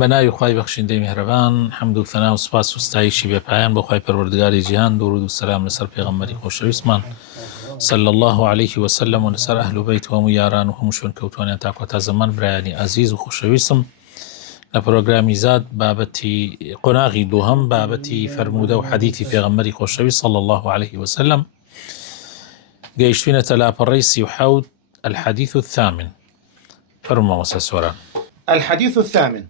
بەناوی خوای بەخشندەی میهرەبان، حەمد و ثەنا و سوپاس و ستایشی بێپایان بۆ خوای پەروەردگاری جیهان، درود و سەلام لەسەر پێغەمبەری خۆشەویستمان صلی الله عليه وسلم و لەسەر ئەهل و بەیت و هەموو یاران و هەموو شوێنکەوتوانیان تا کۆتا زەمان. برایانی عەزیز و خۆشەویستم، لە پرۆگرامی زاد بابەتی قۆناغی دووهەم، بابەتی فەرموودە و حەدیثی پێغەمبەری خۆشەویست صلی الله عليه وسلم گەیشتوینەتە لاپەڕەی 37 الحديث الثامن. فرموا مسسوران. الحديث الثامن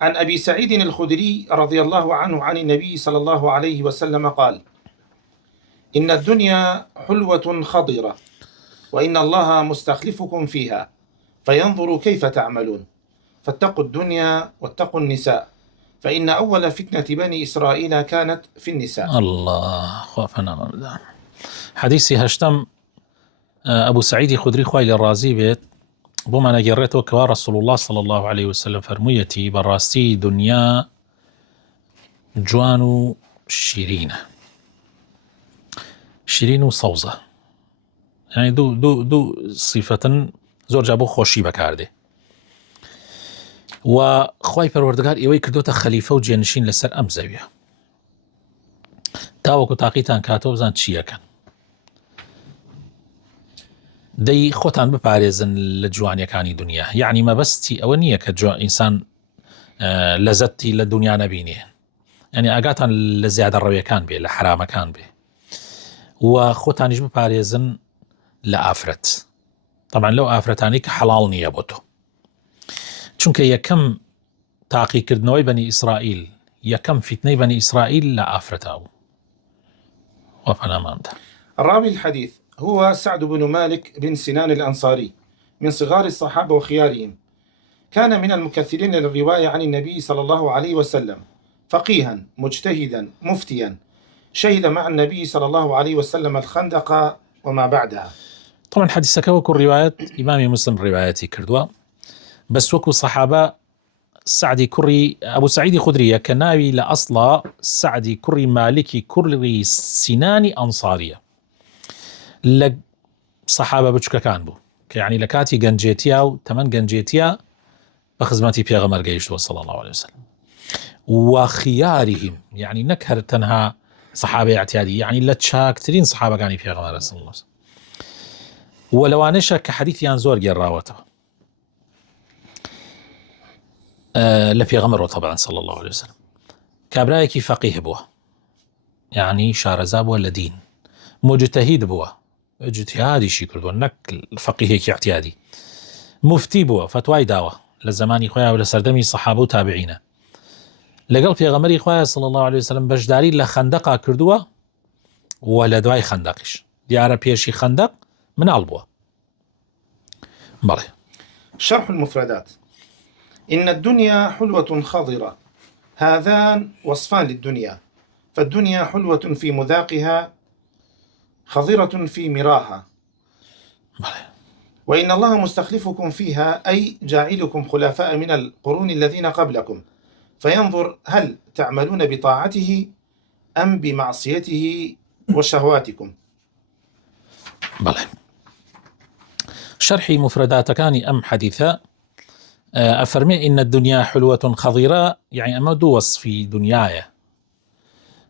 عن أبي سعيد الخدري رضي الله عنه عن النبي صلى الله عليه وسلم قال: إن الدنيا حلوة خضرة، وإن الله مستخلفكم فيها فينظر كيف تعملون، فاتقوا الدنيا واتقوا النساء، فإن أول فتنة بني إسرائيل كانت في النساء. الله خوافنا رمضان. حديثي هشتم أبو سعيد خدري خويل الرازي بيت بوما نجرته كوا رسول الله صلى الله عليه وسلم فرميتي براستي دنيا جوان شيرين وصوزة، يعني دو صفة زور جابو خوشي بكارده. وخواي پروردگار ايوي كردوتا خليفة و جينشين لسر ام زاوية تاوكو تاقيتان كاتو بزان چيا كان دي خوتان بپاريزن لجوانيكاني دنيا، يعني ما بستي اوانية كجو انسان لزتي لدنيا نبينيه، يعني اقاتان لزيادة الروية كان بي لحرامة كان بي، وخوتانيش بپاريزن لآفرت. طبعا لو آفرتاني كحلال نية بوتو، چونکە یەکەم تاقیکردنەوەی بەنی ئیسرائیل، یەکەم فتنەی بەنی ئیسرائیل لە ئافرەتا بوو. وەپەناماندا. الراوي الحديث هو سعد بن مالك بن سنان الأنصاري، من صغار الصحابة وخيارهم، كان من المكثرين للرواية عن النبي صلى الله عليه وسلم، فقيها مجتهدا مفتيا، شهد مع النبي صلى الله عليه وسلم الخندق وما بعدها. طبعا حديثك وكو رواية إمام مسلم رواياتي كردوا، بس وكو صحابة سعدي كري أبو سعيد خدري كناوي لأصلا سعدي كري مالكي كري سناني أنصارية لك صحابة بچكا كان بو، يعني لكاتي جنجيتيا وتمن جنجيتيا بخزماتي بيغمر جيشتو صلى الله عليه وسلم وخيارهم، يعني نكهر تنها صحابة اعتيادي، يعني لتشاكترين صحابة كاني بيغمر صلى الله عليه وسلم. ولوانشا كحديث ينزور جراوته لپیغمبر طبعا صلى الله عليه وسلم كابرايكي فقيه بوه، يعني شارزا بوه لدين، مجتهد بوه، اجتهادي شي كردو نك الفقيه اعتيادي، مفتي بوه، فتواي داوه لزماني خويا ولا سردمي صحابه وتابعين لقل پیغمبري خويا صلى الله عليه وسلم بجداري لخندقا كردوه ولا دواي خندقش ديارة بيشي خندق من البوه. بله. شرح المفردات: إن الدنيا حلوة خضرة، هذان وصفان للدنيا، فالدنيا حلوة في مذاقها، خضرة في مراها. وإن الله مستخلفكم فيها، أي جاعلكم خلفاء من القرون الذين قبلكم، فينظر هل تعملون بطاعته أم بمعصيته وشهواتكم. بله. شرحي مفردات كاني أم حديثة أفرمي إن الدنيا حلوة خضيرة، يعني أما دو وصفي دنيايا،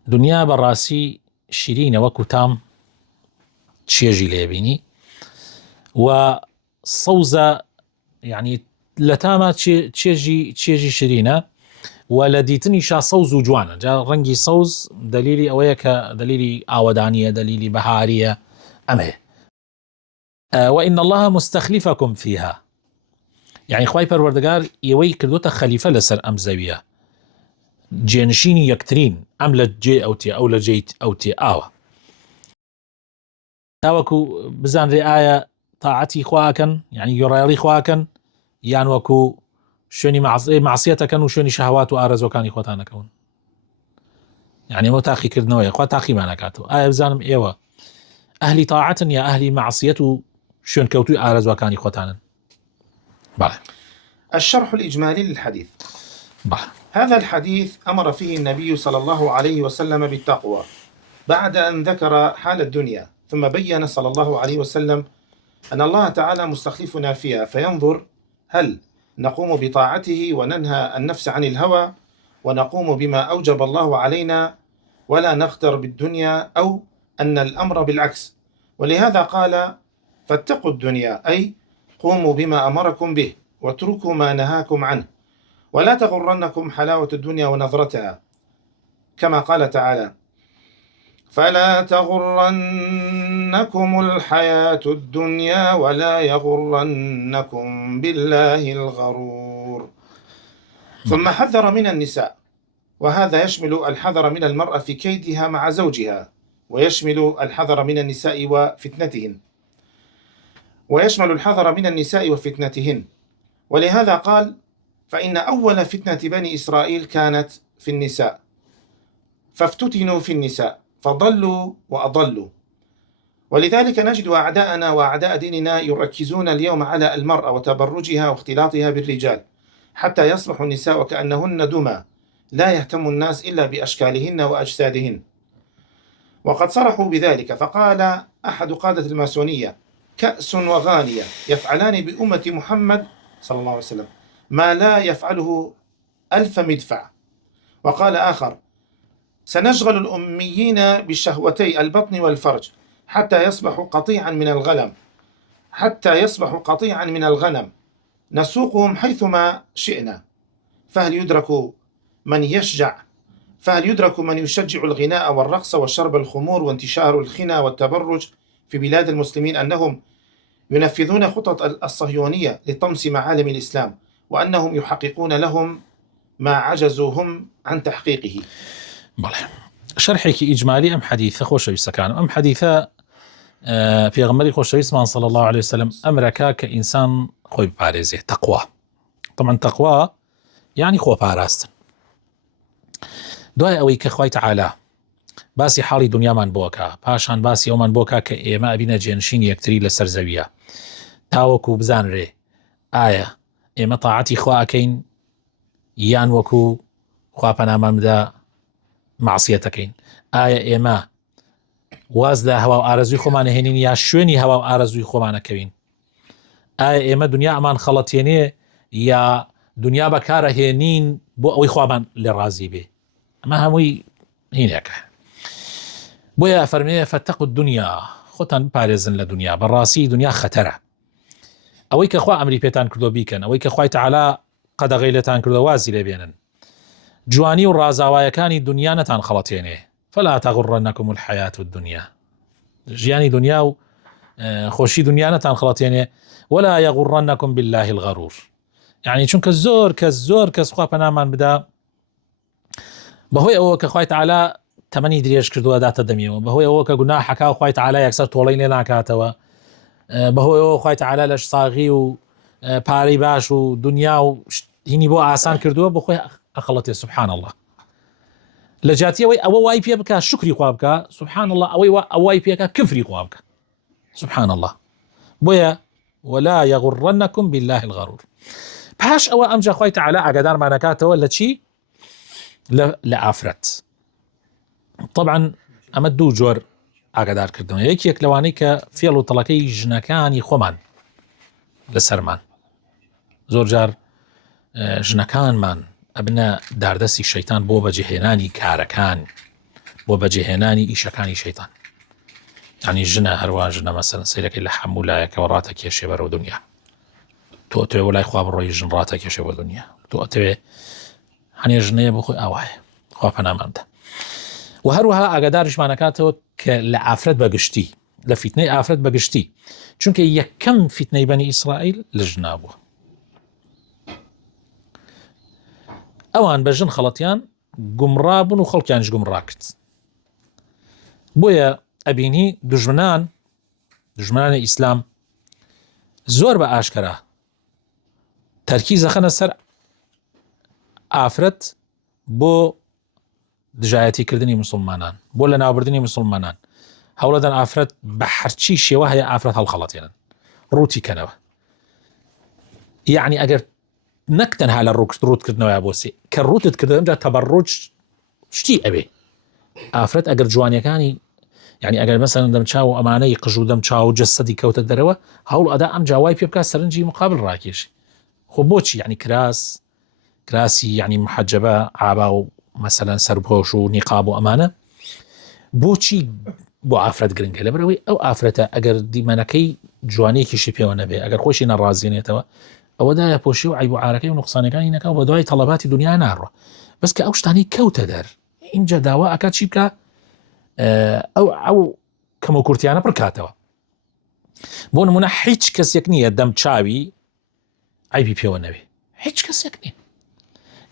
دنيا براسي شيرين وكتام تشيجي ليبيني، وصوزة يعني لتاما تشيجي شيرينة، ولديتني شا صوز وجوانا، جا رنجي صوز دليلي أويك دليلي آودانية دليلي بهارية أمه. وإن الله مستخلفكم فيها، يعني خواي پروردگار يوي كردوتا خليفة لسر أم زاوية جينشيني يكترين أم لجي أوتي أو لجيت أوتي آوة تاوكو بزان رعاية طاعتي خواكن، يعني يرالي خواكن، يعني وكو شوني معصيتكن وشوني شهوات وآرزو كان يخوتانا كون، يعني مو تاخي كردنوية خوا تاخي ما نكاتو بزانم إيوة أهلي طاعة يا أهلي معصيته شون كوتو آرزو كان يخوتانا. بله. الشرح الإجمالي للحديث. بله. هذا الحديث أمر فيه النبي صلى الله عليه وسلم بالتقوى بعد أن ذكر حال الدنيا، ثم بين صلى الله عليه وسلم أن الله تعالى مستخلفنا فيها، فينظر هل نقوم بطاعته وننهى النفس عن الهوى ونقوم بما أوجب الله علينا ولا نغتر بالدنيا، أو أن الأمر بالعكس. ولهذا قال: فاتقوا الدنيا، أي قوموا بما أمركم به واتركوا ما نهاكم عنه، ولا تغرنكم حلاوة الدنيا ونظرتها، كما قال تعالى: فلا تغرنكم الحياة الدنيا ولا يغرنكم بالله الغرور. ثم حذر من النساء، وهذا يشمل الحذر من المرأة في كيدها مع زوجها، ويشمل الحذر من النساء وفتنتهن. ولهذا قال: فإن أول فتنة بني إسرائيل كانت في النساء، فافتتنوا في النساء فضلوا وأضلوا. ولذلك نجد أعداءنا وأعداء ديننا يركزون اليوم على المرأة وتبرجها واختلاطها بالرجال، حتى يصبح النساء وكأنهن دمى لا يهتم الناس إلا بأشكالهن وأجسادهن. وقد صرحوا بذلك، فقال أحد قادة الماسونية: كأس وغانية يفعلان بأمة محمد صلى الله عليه وسلم ما لا يفعله 1000 مدفع. وقال آخر: سنشغل الأميين بشهوتي البطن والفرج حتى يصبحوا قطيعا من الغنم نسوقهم حيثما شئنا. فهل يدرك من يشجع الغناء والرقص وشرب الخمور وانتشار الخنا والتبرج في بلاد المسلمين أنهم ينفذون خطط الصهيونية لطمس معالم الإسلام، وأنهم يحققون لهم ما عجزوا هم عن تحقيقه؟ شرحك إجمالي أم حديثة خوشويسة كان أم حديثة في غمري خوشويسمان صلى الله عليه وسلم أمريكا كإنسان خوي باريزي تقوى. طبعا تقوى يعني خو باراستن دوای ئەوەی کە خوای تعالی باسی حاڵی دنیامان بۆکە، پاشان باسی ئەومان بۆکە کە ئێمە ئەبینە جێنشین یەکتری لەسەر زەویە، تاوەکو بزانرێ ئایا ئێمە تاعەتی خوا ئەکەین یان وەکو خوا پەنامان بدە معسیەتەکەین، ئایا ئێمە واز لە هەوا و ئارەزووی خۆمان هێنین یا شوێنی هەوا و ئارەزووی خۆمانەکەوین، ئایا ئێمە دنیا ئەمان خەڵەتێنێ یا دنیا بەکارە هێنین بۆ ئەوەی خوابان لێ ڕازی بێ. ئەمە هەمووی هینێکە. بۆیە فەرمێ فەتەقوا الدنیا، خۆتان بپارێزن لە دنیا، بەڕاستی دنیا خەتەرە. ئەوەی کە خوا ئەمری پێتان کردو بیکەن، ئەوەی کە خوای تەعالی قەدەغەی لێتان کردو وازی لێ بێنن، جوانی و ڕازاوایەکانی دنیا نەتان خەڵەتێنێ. فلا تغرنكم الحياة الدنيا، ژیانی دنیا و خۆشی دنیا نەتان خەڵەتێنێ. ولا يغرنكم بالله الغرور، يعني چونکە زۆر کەس خوا پەنامان بدا بەهۆی ئەوە کە خوای تەعالی تەمەنی درێژ کردووە داتە دەمیەوە، بەهۆی ئەوە کە گوناحەکە و خوای تەعالی یەکسەر تۆڵەی لێ ناکاتەوە، بەهۆی ئەوە خوای تەعالی لە ساغی و پارەی باش و دنیا و هینی بۆ ئاسان کردووە بۆ خۆی ئەخەڵەتێ. سبحان الله. لە جاتیەوەی ئەوە وای پێ بکە شکری خوا بکە، سبحان الله، ئەوەی وای پێکە کفری خوا بکە، سبحان الله. بۆیە ولا يغرنكم بالله الغرور. پاش ئەوە ئەمجا خوای تەعالی ئاگادارمانەکاتەوە لە چی؟ لە ئافرەت. طبعا ئەمە دوو جۆر ئاگادارکردنەوە، یەکێک لەوانەی کە فێڵ و تەڵەکەی ژنەکانی خۆمان لەسەرمان، زۆر جار ژنەکانمان ئەبنە داردەستی شەیتان بۆ بەجێهێنانی کارەکان، بۆ بەجێهێنانی ئیشەکانی شەیتان. یعنی ژنە هەروە ژنە مەسەلەن سەیرەکەی لە حەمولایەکەوە ڕاتە کێشێ بەرەو دنیا، تۆ ئەتەوێ وەلای خوا بڕۆی ژن ڕاتە کێشێ بۆ دنیا، تۆ ئەتەوێ هەنێ ژنەیە بۆ خۆی ئاوایە، خوا پەنامان بدە. و هەروەها ئاگاداریشمانەکاتەوە کە لە ئافرەت بەگشتی، لە فیتنەی ئافرەت بەگشتی، چونکە یەکەم فیتنەی بەنی ئیسرائیل لە ژنا بووە. ئەوان بە ژن خەڵەتیان گومڕابوون و خەڵکیانش گومڕا کرد. بۆیە ئەبینی دژمنانی ئیسلام زۆر بە ئاشکرا تەرکیز دەخەنە سەر ئافرەت بۆ دژایەتیکردنی مسلمانان، بۆ لە ناوبردنی مسلمانان. هەوڵەدەن ئافرەت بە هەرچی شێوە هەیە ئافرەت هەڵخەڵەتێنن، ڕووتی کەنەوە. یعنی ئەگەر نەک تەنها لە ڕووتکردنەوەی بۆسی کە ڕووتت کردو ئەمجا تەبەڕوج شتی ئەبێ. ئافرەت ئەگەر جوانیەکانی، یعنی ئەگەر مەسەلەن دەم چاو ئەمانەی قژ و دەم چاو و جەسەدی کەوتە دەرەوە، هەوڵ ئەدا ئەم جاوای پێ بکات سەرنجی مقابل ڕاکێشی. خۆ بۆچی یعنی کراسی یعنی محەجەبە ئابا و مەسەلەن سەرپۆش و نیقاب و ئەمانە بۆچی بۆ ئافرەت گرنگە لەبەرەوەی ئەو ئافرەتە ئەگەر دیمەنەکەی جوانەیەکیشی پێوە نەبێ ئەگەر خۆشی نەڕازێنێتەوە ئەوەدایە پۆشی و عیب و عارەکەی و نوقسانەکانی نەکاو بە دوای تەڵەباتی دنیا ناڕۆ بەس کە ئەو شتانی کەوتە دەر اینجا داوا ئەکات چی بکە ئەو کەم و کورتیانە پڕکاتەوە بۆ نمونە هیچ کەسێک نییە دەم چاوی عیبی پێوە نەبێ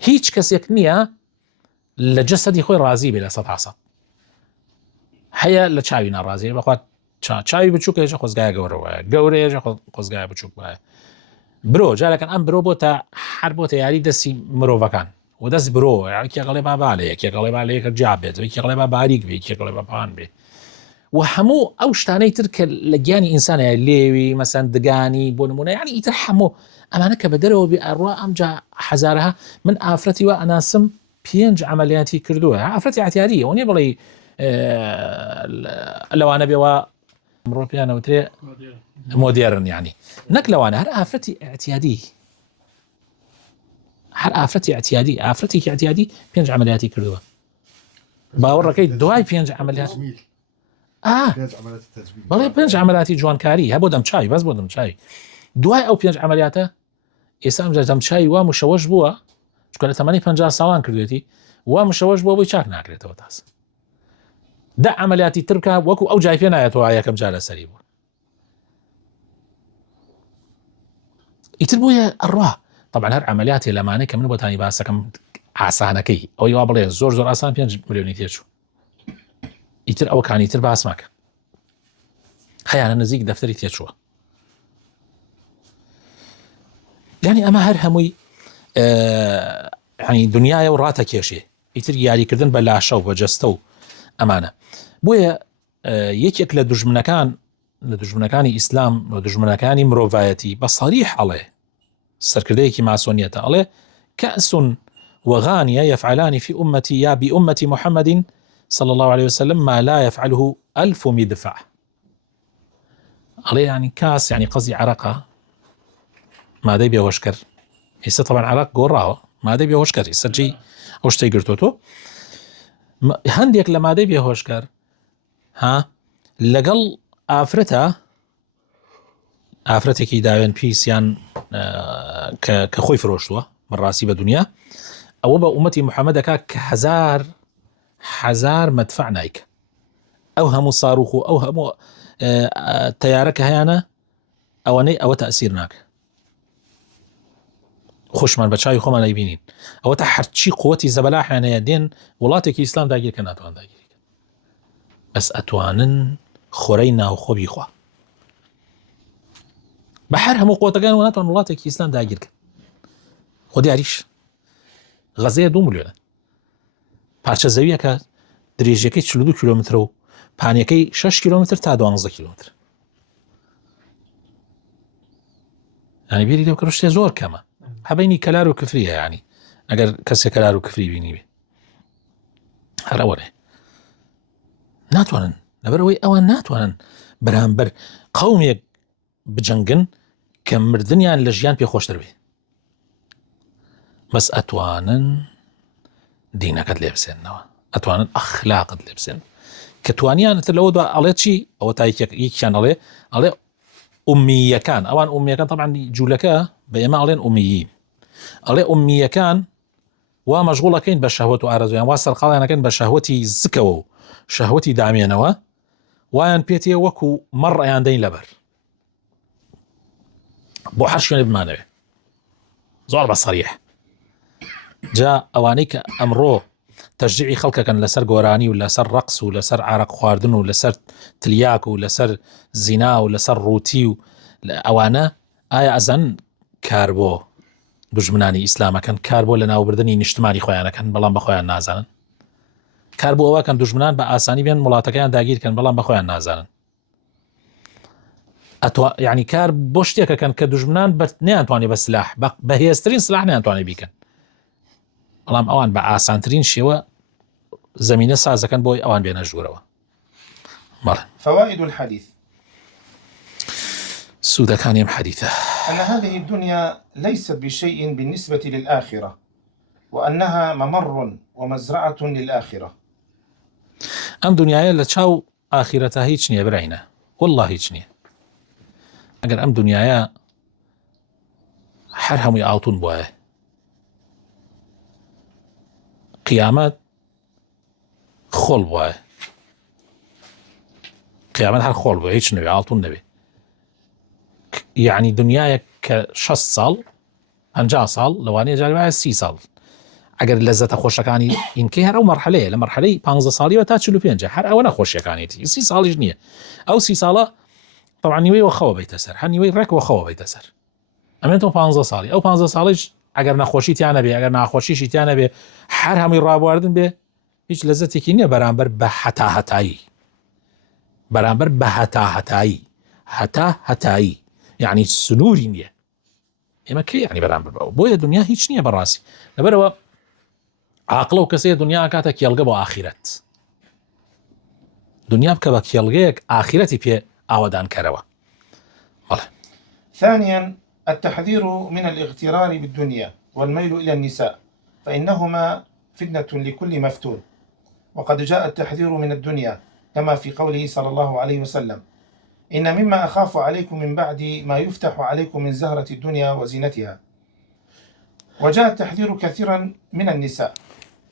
هیچ کەسێک نییە لە جەسەدی خۆی ڕازی بێ لە 100% هەیە لە چاوی ناڕازی بەخوات چاوی بچووکە ێژە خۆزگایە گەورەیەژە خۆزگایە بچووک وایە برۆ جارەکەن ئەم برۆ بۆتە هەر بۆتە یاری دەستی مرۆڤەکان و دەست برۆ یاکێگەڵێ باالەیە کێگەڵێ بالەیەکە جا بێت کێگەڵێ با باریک بێ کێگەڵێ بە پان بێ و هەموو ئەو شتانەی تر کە لە گیانی ئینسانەیە لێوی مەسەن دگانی بۆ نمونە یعنی ئیتر هەموو ئەمانە کە بە دەرەوە بێ ئەڕوا ئەمجا حەزارەها من ئافرەتی وە ئەناسم 5 عملیاتی کردووە ئافرەتی اعتیادی ئەوە نیە بڵێ لەوانە بێەوە ئەمڕۆ پێیانەوترێ مۆدێرن یعنی نەک لەوانە هەر ئافرەتی اعتیادی ئافرەتێکی اعتیادی 5 عملیاتی کردووە باوەڕەکەی دوای 5 عملیات بەڵێ 5 عملیاتی جوانکاری هەبوو دەمچاوی بەس بۆ دەمچاوی دوای ئەو 5 عملیاتە ئێستا ئەمجا دەمچاوی وا مشەوەش بووە چکە لە تەمەنی 50 ساڵان کردوێتی وا مشەوەش بووە بۆی چاک ناکرێتەوە تاسە 10 عملیاتی تر بکە وەکو ئەو جای پێ نایەتەوە یەکەم جا لەسەری بوو ئیتر بۆیە ئەڕوا طبعا هەر عملیاتی لەمانەی کە من بۆتانی باسەکەم ئاسانەکەی ئەوەی وا بڵێ زۆر ئاسان 5 ملیۆنی تێچوو ئیتر ئەوەکانی تر باس ماکە هەیانە نزیک دەفتەری تێچووە یعنی ئەمە هەر هەمووی ینی دنیاە و ڕاتە کێشێ ئیتر یاریکردن بە لاشە و بە جەستە و ئەمانە بۆیە یەکێک لە دژمنەکانی ئیسلام و دژمنەکانی مرۆڤایەتی بە صریح ئەڵێ سەرکردەیەکی ماسۆنیەتە ئەڵێ كأس وغانية يفعلان في أمتي يا بأمة محمد صلى الله عليه وسلم ما لا يفعله 1000 مدفع عليه يعني كاس يعني قصدي عرقة ما دي بيوشكر يسا طبعا عرق قراه ما دي بيوشكر يسا جي وشتي قرتوتو هنديك لما دي بيوشكر ها لقل ئافرەتێکی داوێن پیسیان کە خۆی فرۆشتووە بەڕاستی بە دنیا ئەوە بە ئومەتی محەممەدەکە کە هزار مەدفع نایکە ئەو هەموو ساروخ و ئەو هەموو تەیارەکە هەیەە ئەوەنەی ئەوە تەئسیر ناکە خۆشمان بە چاوی خۆمان نەیبینین ئەوە تا هەرچی قووەتی زەبەلاحیانەیە دێن وڵاتێکی ئیسلام داگیرکە ناتوان داگیریکە بەس ئەتوانن خۆرەی ناوخۆ بیخوا بە هەر هەموو قوتەکان و ناتوان وڵاتێکی ئیسلام داگیرکە خۆ دیاریش غەزەیە 2 ملیۆنە پارچە زەویەکە درێژەکەی 42 کیلۆمتر و پانیەکەی 6 کیلۆمتر تا 12 کیلۆمتر ینی بیری لەو کە شتێ زۆر کەمە هەبینی کەلار و کفریە ینی ئەگەر کەسێک کەلار و کفری بینی بێ هەرەوەرێ ناتوانن لەبەرەوەی ئەوان ناتوانن بەرامبەر قەومێک بجەنگن کە مردنیان لە ژیان پێ خۆشتر بێ بەس ئەتوانن دینەکەت لێ بسێنەوە ئەتوانن ئەخلاقت لێ بسێن کە توانیانتر لەوە دا ئەڵێ چی ئەوە تا یەکیان ئەڵێ ئومیەکان ئەوان ئومیەکان طبعا جوولەکە بە ئێمە ئەڵێن ئومیین ئەڵێ ئومیەکان وا مەشغوڵەکەین بە شەهوەت و ئارەزویان وا سەرقاڵیانەکەن بە شەهوەتی زکەوە و شەهوەتی دامێنەوە وایان پێتێ وەکو مەڕ دەین لەبەر بۆ هەر شوێنێ بمانەوێ زۆر بە سەریح جا ئەوانەی کە ئەمڕۆ تەشجیعی خەڵکەکەن لەسەر گۆرانی و لەسەر ڕەقس و لەسەر عارەق خواردن و لەسەر تلیاک و لەسەر زینا و لەسەر ڕووتی و ئەوانە ئایا ئەزان کار بۆ دژمنانی ئیسلامەکەن کار بۆ لە ناوبردنی نیشتمانی خۆیانەکەن بەڵام بە خۆیان نازانن کار بۆ ئەوەکەن دژمنان بە ئاسانی بێن وڵاتەکەیان داگیرکەن بەڵام بە خۆیان نازانن یعنی کار بۆ شتێکەکەن کە دژمنان نەیانتوانێت بە سلاح بەهێزترین سلاح نەیانتوانێت بیکەن بەڵام ئەوان بە ئاسانترین شێوە زمینە سازەکەن بۆی ئەوان بێنە ژوورەوە فوائد الحديث سوودەکانی ئەم حەدیثە أن هذه الدنيا ليست بشيء بالنسبة للآخرة، وأنها ممر ومزرعة للآخرة. ئەم دنیاە لە چاو ئاخیرەتە هیچ نییە برینە، والله هیچ نییە. ئەگەر ئەم دنیاە هەر هەمووی ئاوتون بواە، قیامەت خۆڵ بواە، قیامەت هەر خۆڵ بووە، هیچ نەوێ ئاڵتون نەبێ. یعنی دنیاە کە 6 ساڵ 50 ساڵ لەوانەیە جاری وایە 30 ساڵ. ئەگەر لەزەتە خۆشەکانی ئینکەی هەر ئەو مەرحەلەیە، لە مەرحەلەی 15 ساڵیەوە تا 45 هەر ئەوە نەخۆشیەکانێتی 30 ساڵیش نییە. ئەو 30 ساڵە طبعا نیوەی وەخەوە بێتە سەر، هەر نیوەی ڕێک وەخەوە بێتە سەر. ئەمێنێتەوە 15 ساڵی، ئەو 15 ساڵیش ئەگەر نەخۆشی تیانە بێ، ئەگەر ناخۆشیشی تیانە بێ، هەر هەمووی ڕابواردن بێ، هیچ لەزەتێکی نییە بەرامبەر بە هەتاهەتایی، بەرامبەر بە هەتاهەتایی، هەتاهەتایی، یعنی سنووری نییە. ئێمە کەی یعنی بەرامبەر بەوە؟ بۆیە دنیا هیچ نییە بەڕاستی. لەبەرەوە عاقڵە و کەسەیە دنیا کاتە کێڵگە بۆ ئاخرەت، دنیا بکە بە کێڵگەیەک ئاخرەتی پێ ئاوەدان کەرەوە. ثانيا التحذير من الاغترار بالدنيا والميل إلى النساء، فإنهما فتنة لكل مفتون. وقد جاء التحذير من الدنيا كما في قوله صلى الله عليه وسلم: إن مما أخاف عليكم من بعد ما يفتح عليكم من زهرة الدنيا وزينتها. وجاء التحذير كثيرا من النساء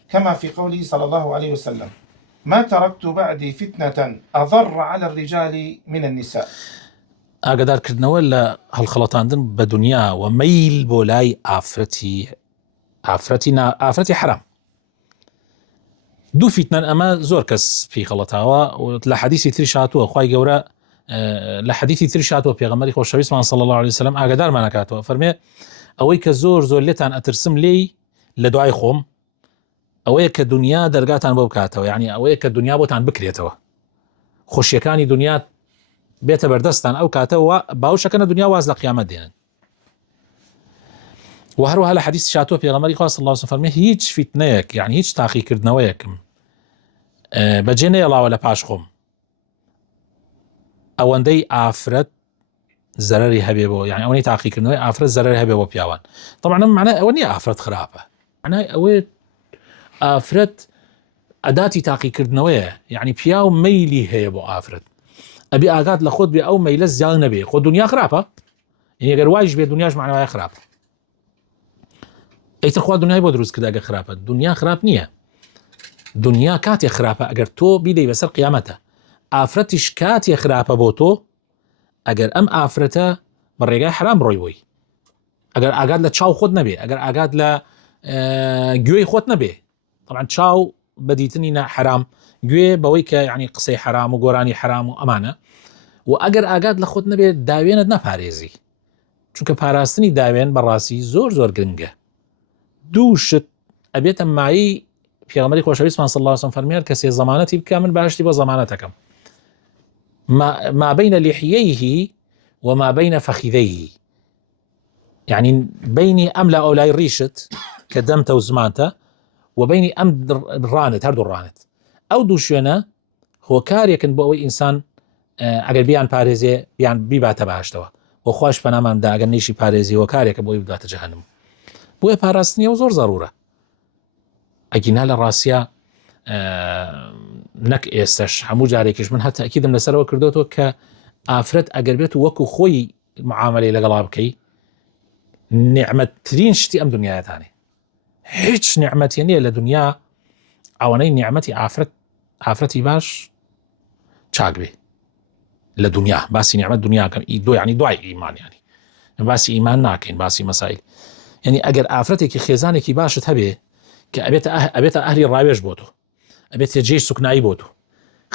كما في قوله صلى الله عليه وسلم: ما تركت بعدي فتنة أضر على الرجال من النساء. ئاگادارکردنەوە لە هەڵخەڵەتاندن بە دنیا و مەیل بۆ لای ئافرەتی حرام. دوو فیتنەن ئەمە زۆر کەس پێی خەڵەتاوە و لە حەدیثی تریش هاتووە، خوای گەورە لە حەدیثی تریش هاتووە پێغەمبەری خۆشەویستمان صلی الله عليه وسلم ئاگادارمان ئەکاتەوە، فەرمێ ئەوەی کە زۆر لێتان ئەترسم لێی لە دوای خۆم ئەوەیە کە دنیا دەرگاتان بۆ بکاتەوە، یعنی ئەوەیە کە دنیا بۆتان بکرێتەوە، خۆشیەکانی دنیا بێتە بەردەستان، ئەو کاتەوە باوشەکەنە دنیا واز لە قیامەت دێنن. و هەروەها لە حەدیث شاتووە پێغەمبەری خوا صلی الله عليه وسلم فەرمێ هیچ فیتنەیەک، یعنی هیچ تاقیکردنەوەیەکم بەجێ نەیەڵاوە لە پاش خۆم ئەوەندەی ئافرەت زەرەری هەبێ بۆ، یعنی ئەوەی تاقیکردنەوەی ئافرەت زەرەری هەبێ بۆ پیاوان. طبعا معنای ئەوە نییە ئافرەت خراپە، معنای ئەوەیە ئافرەت ئەداتی تاقیکردنەوەیە، یعنی پیاو مەیلی هەیە بۆ ئافرەت، ئەبێ ئاگات لە خۆت بێ ئەو مەیلە زیاد نەبێ. خۆ دنیا خراپە، یعنی ئەگەر وایش بێ دنیاش معناوایە خراپە. ئەیتر خوا دنیای بۆ دروست کرد ئەگەر خراپە؟ دنیا خراپ نییە، دنیا کاتێک خراپە ئەگەر تۆ بیدەی بەسەر قیامەتە. ئافرەتیش کاتێک خراپە بۆ تۆ ئەگەر ئەم ئافرەتە بە ڕێگای حرام ڕۆی بۆی، ئەگەر ئاگات لە چاو خۆت نەبێ، ئەگەر ئاگات لە گوێی خۆت نەبێ. طبعا چاو بەدیتنی نە حرام، گوێ بەوەی کە یعنی قسەی حرام و گۆرانی حرام و ئەمانە. و ئەگەر ئاگات لە خۆت نەبێ داوێنت نەپارێزی، چونکە پاراستنی داوێن بەڕاستی زۆر گرنگە. دوو شت ئەبێتە مایی پێغەمبەری خۆشەویستمان صلی الله عليه وسلم فەرمێت کەسێ زەمانەتی بکە من باشتی بۆ زەمانەتەکەم، ما بين لحييه وما بين فخذيه، يعني بيني أم لا أولاي ريشت كدمت وزمانته وبيني أم رانت هردو رانت أو دوشينا هو كاريكن بۆ إنسان ئەگەر بیان پارێزێ بیان بیباتە باشتەوە و خۆش پەناماندا ئەگەر نێشی پارێزی و کارێکە بۆی بداتە جەهەنەم. بۆیە پاراستنیەوە زۆر زەڕورە. ئەگینا لە ڕاستیە نەک ئێستش هەموو جارێکیش من هەتا ئەکیدم لەسەرەوە کردوەوە کە ئافرەت ئەگەر بێت وەکو خۆی معاملەی لەگەڵا بکەی نیعمەتترین شتی ئەم دنیایەتانێ. هیچ نیعمەتی نییە لە دنیا ئەوەنەی نیعمەتی ئافرەتی باش چاک بێ لە دنیا. باسی نیعمەت دنیاکەم یعنی دوای ئیمان، یعنی باسی ئیمان ناکەین، باسی مەسائل. یعنی ئەگەر ئافرەتێکی خێزانێکی باشت هەبێ کە ئەبێتە ئەهلی ڕاوێژ بۆ تۆ، ئەبێت جێی سوکنایی بۆ تۆ،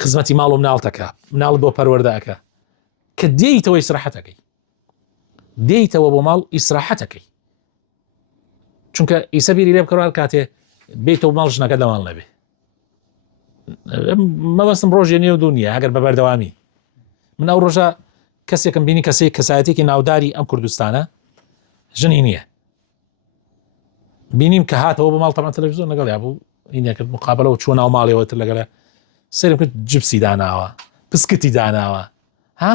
خزمەتی ماڵ و مناڵتەکە، مناڵ بۆ پەروەردەکە، کە دێیتەوە ئیسراحەتەکەی، دێیتەوە بۆ ماڵ ئیسراحەتەکەی. چونکە ئیسە بیری لێ بکەوە کاتێ بێتەوە ماڵ ژنەکە لە ماڵ نەبێ. مەبەستم ڕۆژێ نێو دنیا ئەگەر بە بەردەوامی. من ئەو ڕۆژە کەسێکم بینی کەسایەتێکی ناوداری ئەم کوردستانە ژنی نییە، بینیم کە هاتەوە بە ماڵ تەمان تەلەڤیزۆن لەگەڵ بوو ئینەکرد مقابلە و چوە ناو ماڵێەوەتر لەگەڵە سێرم کرد جبسی داناوە، پسکتی داناوە، ها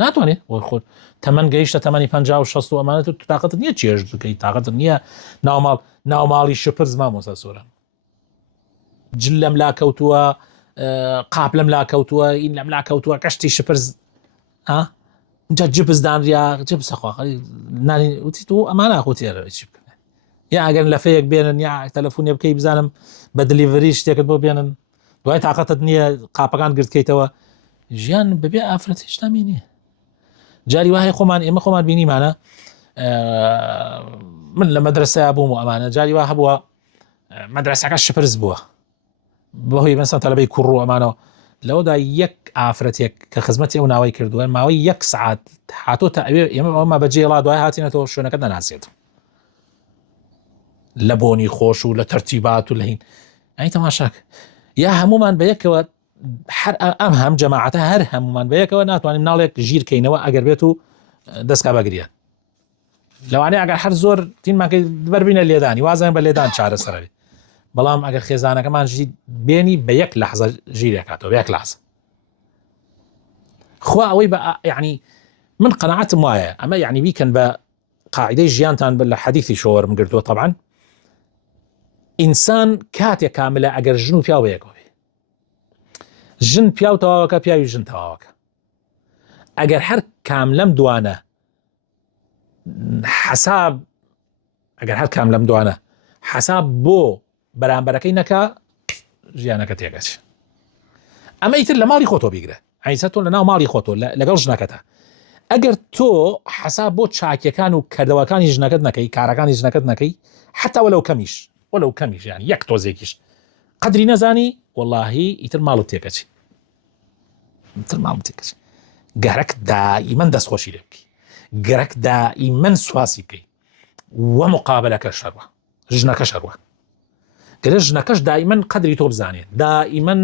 ناتوانێت بۆ خۆت تەمەەن گەیشتە تەمەنی 50 و 60 ئەمانێت تو تااقەت نییە چێژ بکەیت تااقەت نییە ناوماڵی شپرز مامۆستا سۆران جل لەم لا کەوتووە قاپ لەم لا کەوتووە ئین لەم لا کەوتووە کەشتی شپرز جا جبزدانریا جبسەخوا نانی وتی تو ئەمانە خۆتێرە چی بکەن یا ئەگەر لە فەیەک بێنن یا تەلەفۆنێ بکەی بزانم بە دلیڤەری شتێکت بۆ بێنن دوای تااقەتت نییە قاپەکان گرتکەیتەوە ژیان بەبێ ئافرەت هێشتامی نییە جاری وای خۆمان ئێمە خۆمان بینیمانە من لە مەدرسەیە بووم و ئەمانە جاری وا هەبووە مەدرسەکە شپرز بووە بەهۆی مەسەڵەن تەلەبەی کوڕ و ئەمانەوە لەوەدا یەک ئافرەتێک کە خزمەتی ئەو ناوای کردووە ماوەی 1 سعات هاتۆتە ئەوێ ئێمە ئەومە بەجێڵا دوای هاتینەوە شوێنەکە نەناسێت لە بۆنی خۆش و لە تەرتیبات و لە هین ئەی تەماشاک یا هەمومان بەیەکەوە هەر ئەم هەم جەماعەتە هەر هەمومان بەیەکەوە ناتوانین ناڵێک ژیرکەینەوە ئەگەر بێت و دەستکا بەگریان لەوانەیە ئەگەر هەر زۆر تینماکەی بەربینە لێدانی وازان بە لێدان چارەسەرەوێت بەڵام ئەگەر خێزانەکەمان ژی بێنی بە 1 لەحظە ژیرێکاتەوە بە 1 لەحظە خوا ئەوەی بە یعنی من قەناعەتم وایە ئەمە یعنی بیکەن بە قاعدەی ژیانتان بە لە حەدیثی شۆوەرم گرتووە طبعا ئینسان کاتێک کاملە ئەگەر ژن و پیاو بەیەکەوە ژن پیاو تەواوەکە پیاوی ژن تەواوەکە ئەگەر هەر کاملەم دوانە حەساب ئەگەر هەر کاملەم دوانە حەساب بۆ بەرامبەرەکەی نەکا ژیانەکە تێگەچ ئەمە ئیتر لە ماڵی خۆتۆ بیگرە عیسە تۆ لە ناو ماڵی خۆتۆ لەگەڵ ژنەکەتە ئەگەر تۆ حەساب بۆ چاکیەکان و کەردەوەکانی ژنەکەت نەکەی کارەکانی ژنەکەت نەکەی حتا وەلەو کەمیش یان یەک تۆزێکیش قەدری نەزانی وەڵاهی ئیتر ماڵت تێکەچی گەرەک دائیمەن دەستخۆشی لێ بکەی گەرەک دائیمەن سواسی بکەی وە مقابلەکە شەڕوە ژنەکە شەڕوە گەرە ژنەکەش دائیمەن قەدری تۆ بزانێت دائیمەن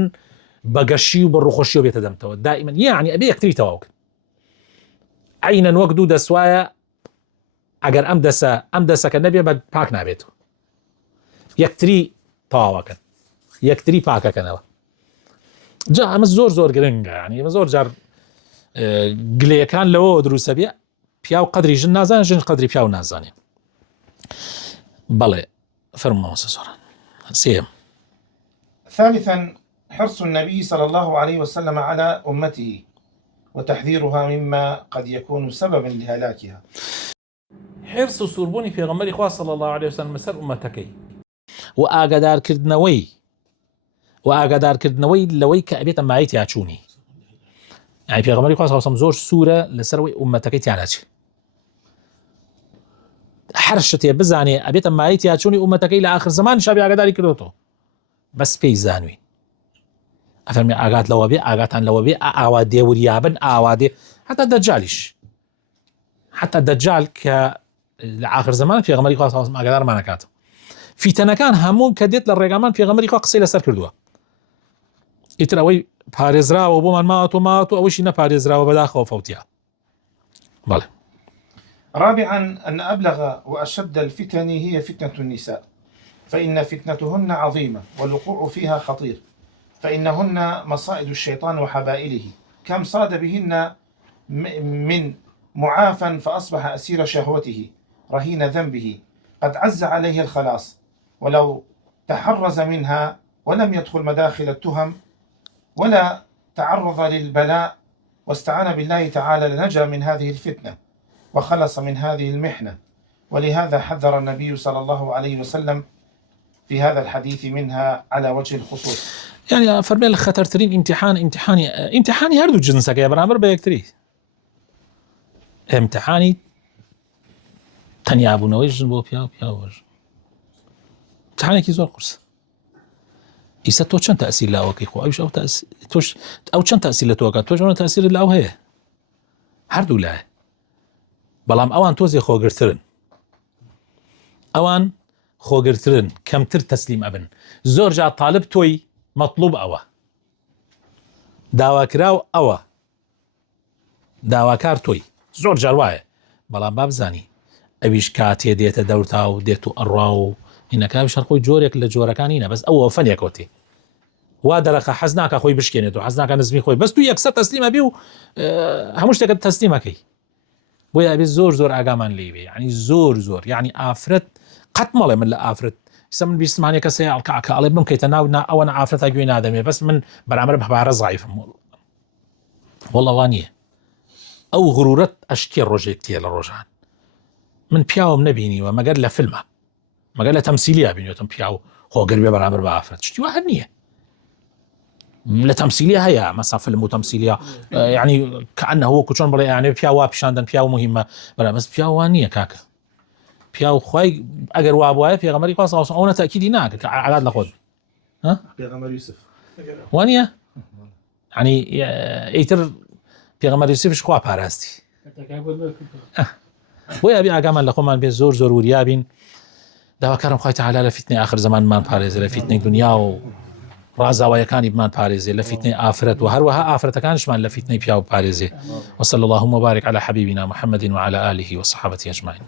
بەگەشی و بە ڕوخۆشی و بێتە دەمتەوە دائیمەن یعنی ئەبێ یەکتری تەواو بکەن عینەن وەک دوو دەسوایە ئەگەر ئەم دەسەکە نەبێ بە پاک نابێتەوە یەکتری تەواوەکەن یەکتری پاکەکەنەوە جا ئەمە زۆر گرنگە ینی ئەمە زۆر جار گلەیەکان لەوە دروستە بێ پیاو قەدری ژن نازانێت ژن قەدری پیاو نازانێت بەڵێ فەرمووە سۆران سێم ثالثا حرص النبي صلى الله عليه وسلم على أمته وتحذيرها مما قد يكون سببا لهلاكها حرص و سوربوونی پێغەمبەری خوا صلی الله عليه وسلم لەسەر ئومەتەکەی و ئاگادارکردنەوەی لەوەی کە ئەبێتە مایەی تیاچوونی یعنی پێغەمبەری خوا صلی الله عليه وسلم زۆر سوورە لەسەرەوەی ئومەتەکەی تیاناچێت هەر شتێ بزانێ ئەبێتە مایەی تیاچوونی ئومەتەکەی لە ئاخر زمان شابی ئاگاداری کردوتەوە بەس پێی زانوی ئەفەرمێ ئاگات لەوە بێ ئاگاتان لەوە بێ ئاوا دێوریابن ئاوا دێ حتا دەجالیش حتا دەجال کە لە ئاخر زمان پێغەمبەری خوا صلی الله عليه وسلم ئاگادارمانەکاتەوە فیتەنەکان هەموو کە دێت لە ڕێگامان پێغەمبەری خوا قسەی لەسەر کردووە ئیتر ئەوەی پارێزراوە بۆمان ماوەتەوە ئەوەشی نەپارێزراوە بەداخەوە فەوتیە بەڵێ رابعا أن أبلغ وأشد الفتن هي فتنة النساء فإن فتنتهن عظيمة والوقوع فيها خطير فإنهن مصائد الشيطان وحبائله كم صاد بهن من معافى فأصبح أسير شهوته رهين ذنبه قد عز عليه الخلاص ولو تحرز منها ولم يدخل مداخل التهم ولا تعرض للبلاء واستعان بالله تعالى لنجا من هذه الفتنة وخلص من هذه المحنة ولهذا حذر النبي صلى الله عليه وسلم في هذا الحديث منها على وجه الخصوص يعني فرمي الخطرترين امتحاني هردو جنسك يا برامبر بيكتري امتحاني تنيابونەوەی ژن بۆ پیاوەژ امتحانێکی زۆر قورسە ئیسا تۆ چەند تەئسیر لاوەکەی خۆ ئەوش تۆش ئەو چەند تەئسیر لە تۆکات تۆش ئەوە تەئسیرت لاو هەیە هەردوو لایە بەڵام ئەوان تۆزێ خۆگرترن ئەوان خۆگرترن کەمتر تەسلیم ئەبن زۆر جا تاالب تۆی مەطلوب ئەوە داواکراو ئەوە داواکار تۆی زۆر جار وایە بەڵام با بزانی ئەویش کاتێ دێتە دەورتا و دێت و ئەڕوا و هینەکە شەرخۆی جۆرێک لە جۆرەکانینە بەس ئەوە فەنێکەوەتی وا دەرەخە حەز ناکە خۆی بشکێنێت و حەز ناکە نزمی خۆی بەس تو یەکسەر تەسلیمە بێ و هەموو شتێکت تەسلیمەکەی بۆیە ئەبێ زۆر ئاگامان لێ بێ یعنی زۆر یعنی ئافرەت قەت مەڵێ من لە ئافرەت ئێستا من بیستمانێ کەسێ ئەڵکە ئەڵێ بمکەیتە ناو ئەوە ئافرەتە گوێ نادەمێ بەس من بەرامبەر بەبارە زایفم وەڵڵە وا نییە ئەو غرورەت ئەشکێ ڕۆژێک تێ لە ڕۆژان من پیاوم نەبینیوە مەگەر لە فیلمە مەگەر لە تەمسیلیا بینێتم پیاو خۆگەر بێ بەرامبەر بە ئافرەت شتی وە هەر نییە لە تەمسیلیا هەیە مەسا فیلم و تەمسیلیا یعنی کەئەنە وەکو چۆن بڵێ یانێ پیا وا پیشاندن پیا و مهمە بەس پیا وان نییە کاکە پیا و خوای ئەگەر وا بواە پێغەمبەری خوا صلی الله علیه و سلم ئەوە تاکیدی ناکە کە عادات لە خۆت پێغەمبەر یوسف وانە ینی ئیتر پێغەمبەر یوسفش خوا پاراستی بۆیە ئەبێ ئاگامان لە خۆمان بێ زۆر وریابین داواکارم خوای تەعالی لە فیتنەی ئاخر زەمانمان پارێزێ لە فیتنەی دنیا و ڕازاوایەکانی بمان پارێزێ لە فیتنەی ئافرەت و هەروەها ئافرەتەکانشمان لە فیتنەی پیاو پارێزێ وصلى اللهم وبارك على حبيبنا محمد وعلى آله وصحبه أجمعين.